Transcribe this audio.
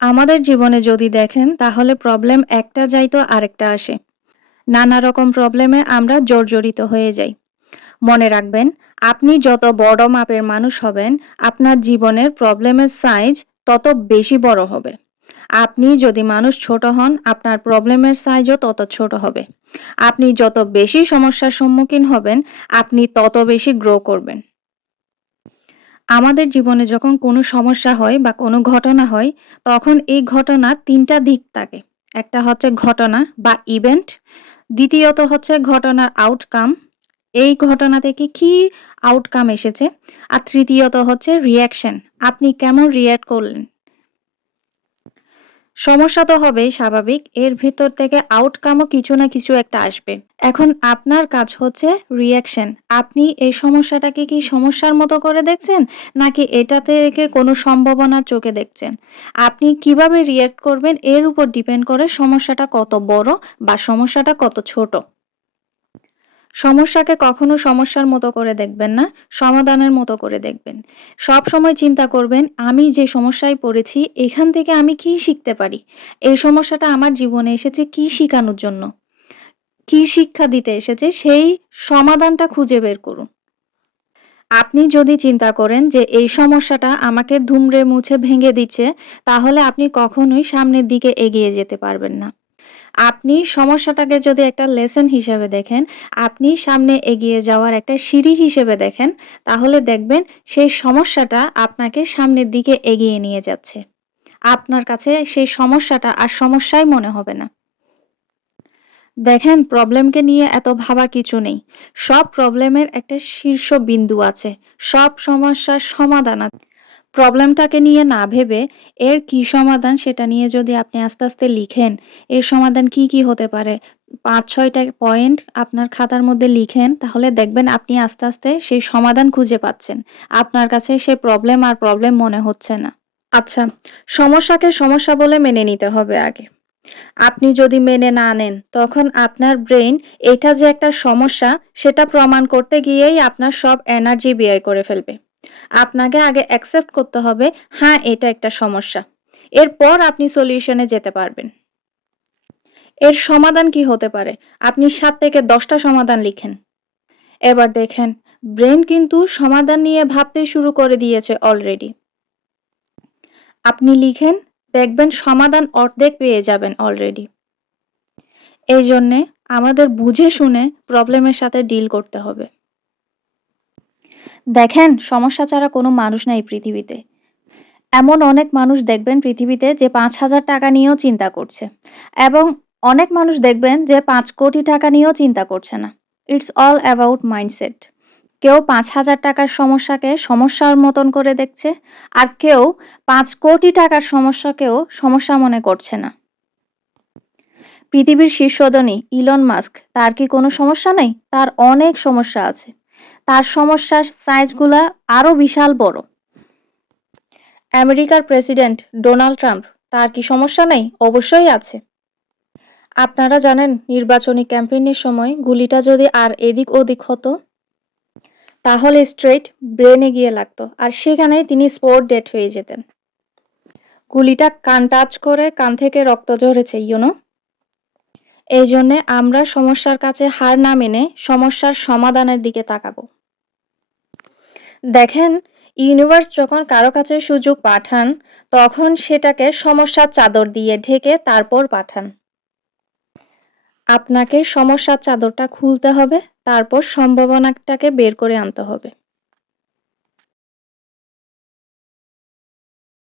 আমাদের জীবনে যদি দেখেন তাহলে প্রবলেম একটা যাইতো আরেকটা আসে। নানা রকম প্রবলেমে আমরা জর্জরিত হয়ে যাই। মনে রাখবেন, আপনি যত বড় মাপের মানুষ হবেন, আপনার জীবনের প্রবলেমের সাইজ তত বেশি বড় হবে। আপনি যদি মানুষ ছোট হন, আপনার প্রবলেমের সাইজও তত ছোট হবে। আপনি যত বেশি সমস্যার সম্মুখীন হবেন, আপনি তত বেশি গ্রো করবেন। আমাদের জীবনে যখন কোনো সমস্যা হয় বা কোনো ঘটনা হয়, তখন এই ঘটনার ৩ টা দিক থাকে। একটা হচ্ছে ঘটনা বা ইভেন্ট, দ্বিতীয়ত হচ্ছে ঘটনার আউটকাম, এই ঘটনা থেকে কি আউটকাম এসেছে, আর তৃতীয়ত হচ্ছে রিঅ্যাকশন, আপনি কেমন রিঅ্যাক্ট করলেন। সমস্যা তো হবেই স্বাভাবিক, এর ভেতর থেকে আউটকামও কিছু না কিছু একটা আসবে। এখন আপনার কাজ হচ্ছে রিঅ্যাকশন। আপনি এই সমস্যাটাকে কি সমস্যার মতো করে দেখছেন? নাকি এটা থেকে কোনো সম্ভাবনার চোখে দেখছেন? আপনি কিভাবে রিঅ্যাক্ট করবেন এর উপর ডিপেন্ড করে সমস্যাটা কত বড় বা সমস্যাটা কত ছোট। সমস্যাকে কখনো সমস্যার মতো করে দেখবেন না, সমাধানের মতো করে দেখবেন। সবসময় চিন্তা করবেন, আমি যে সমস্যায় পড়েছি এখান থেকে আমি কি শিখতে পারি? এই সমস্যাটা আমার জীবনে এসেছে কি শিখানোর জন্য? কি শিক্ষা দিতে এসেছে সেই সমাধানটা খুঁজে বের করুন। আপনি যদি চিন্তা করেন যে এই সমস্যাটা আমাকে দুমড়ে মুছে ভেঙে দিচ্ছে, তাহলে আপনি কখনোই সামনের দিকে এগিয়ে যেতে পারবেন না। আপনি সমস্যাটাকে যদি একটা লেসন হিসেবে দেখেন, আপনি সামনে এগিয়ে যাওয়ার একটা সিঁড়ি হিসেবে দেখেন, তাহলে দেখবেন সেই সমস্যাটা আপনাকে সামনের দিকে এগিয়ে নিয়ে যাচ্ছে। আপনার কাছে সেই সমস্যাটা আর সমস্যাই মনে হবে না। দেখেন, প্রবলেমকে নিয়ে এত ভাবার কিছু নেই। সব প্রবলেমের একটা শীর্ষবিন্দু আছে। সব সমস্যার সমাধান আছে। প্রবলেমটাকে নিয়ে না ভেবে এর কি সমাধান সেটা নিয়ে যদি আপনি আস্তে, আস্তে লিখেন, এর সমাধান কি, কি হতে পারে? ৫-৬ টা পয়েন্ট আপনার খাতার মধ্যে লিখেন, তাহলে দেখবেন আপনি আস্তে, আস্তে সেই সমাধান খুঁজে পাচ্ছেন। আপনার কাছে সে প্রবলেম আর প্রবলেম মনে হচ্ছে না। আচ্ছা, সমস্যাকে সমস্যা বলে মেনে নিতে হবে আগে। আপনি যদি মেনে না নেন, তখন আপনার ব্রেইন এটা যে একটা সমস্যা সেটা প্রমাণ করতে গিয়েই আপনার সব এনার্জি ব্যয় করে ফেলবে। আপনাকে আগে অ্যাকসেপ্ট করতে হবে, হ্যাঁ, এটা একটা সমস্যা। এরপর আপনি সলিউশনে যেতে পারবেন। এর সমাধান কি হতে পারে? আপনি ৭ থেকে ১০ টা সমাধান লিখেন। এবার দেখেন, ব্রেইন কিন্তু সমাধান নিয়ে ভাবতে শুরু করে দিয়েছে অলরেডি। আপনি লিখেন, দেখবেন সমাধান অর্ধেক পেয়ে যাবেন অলরেডি। এইজন্যে আমাদের বুঝে শুনে প্রবলেমের সাথে ডিল করতে হবে। দেখেন, সমস্যা ছাড়া কোনো মানুষ নাই পৃথিবীতে। এমন অনেক মানুষ দেখবেন পৃথিবীতে যে ৳৫,০০০ নিয়েও চিন্তা করছে, এবং অনেক মানুষ দেখবেন যে ৳৫,০০,০০,০০০ নিয়েও চিন্তা করছে না। It's all about mindset. কেউ ৳৫,০০০ সমস্যাকে সমস্যার মতন করে দেখছে, আর কেউ ৳৫,০০,০০,০০০ সমস্যাকেও সমস্যা মনে করছে না। পৃথিবীর শীর্ষধনী ইলন মাস্ক, তার কি কোনো সমস্যা নেই? তার অনেক সমস্যা আছে। তার সমস্যার সাইজগুলা আরো বিশাল বড়। আমেরিকার প্রেসিডেন্ট ডোনাল্ড ট্রাম্প, তার কি সমস্যা নেই? অবশ্যই আছে। আপনারা জানেন, নির্বাচনী ক্যাম্পেইনের সময় গুলিটা যদি আর এদিক ওদিক হতো, তাহলে স্ট্রেইট ব্রেনে গিয়ে লাগতো, আর সেখানেই তিনি স্পট ডেড হয়ে যেতেন। গুলিটা কান টাচ করে কান থেকে রক্ত ঝরেছে, এইজন্যে আমরা সমস্যার কাছে হার না মেনে সমস্যার সমাধানের দিকে তাকাবো। দেখেন, ইউনিভার্স যখন কারো কাছে সুযোগ পাঠান, তখন সেটাকে সমস্যার চাদর দিয়ে ঢেকে তারপর পাঠান। আপনাকে সমস্যার চাদরটা খুলতে হবে, তারপর সম্ভাবনাটাকে বের করে আনতে হবে।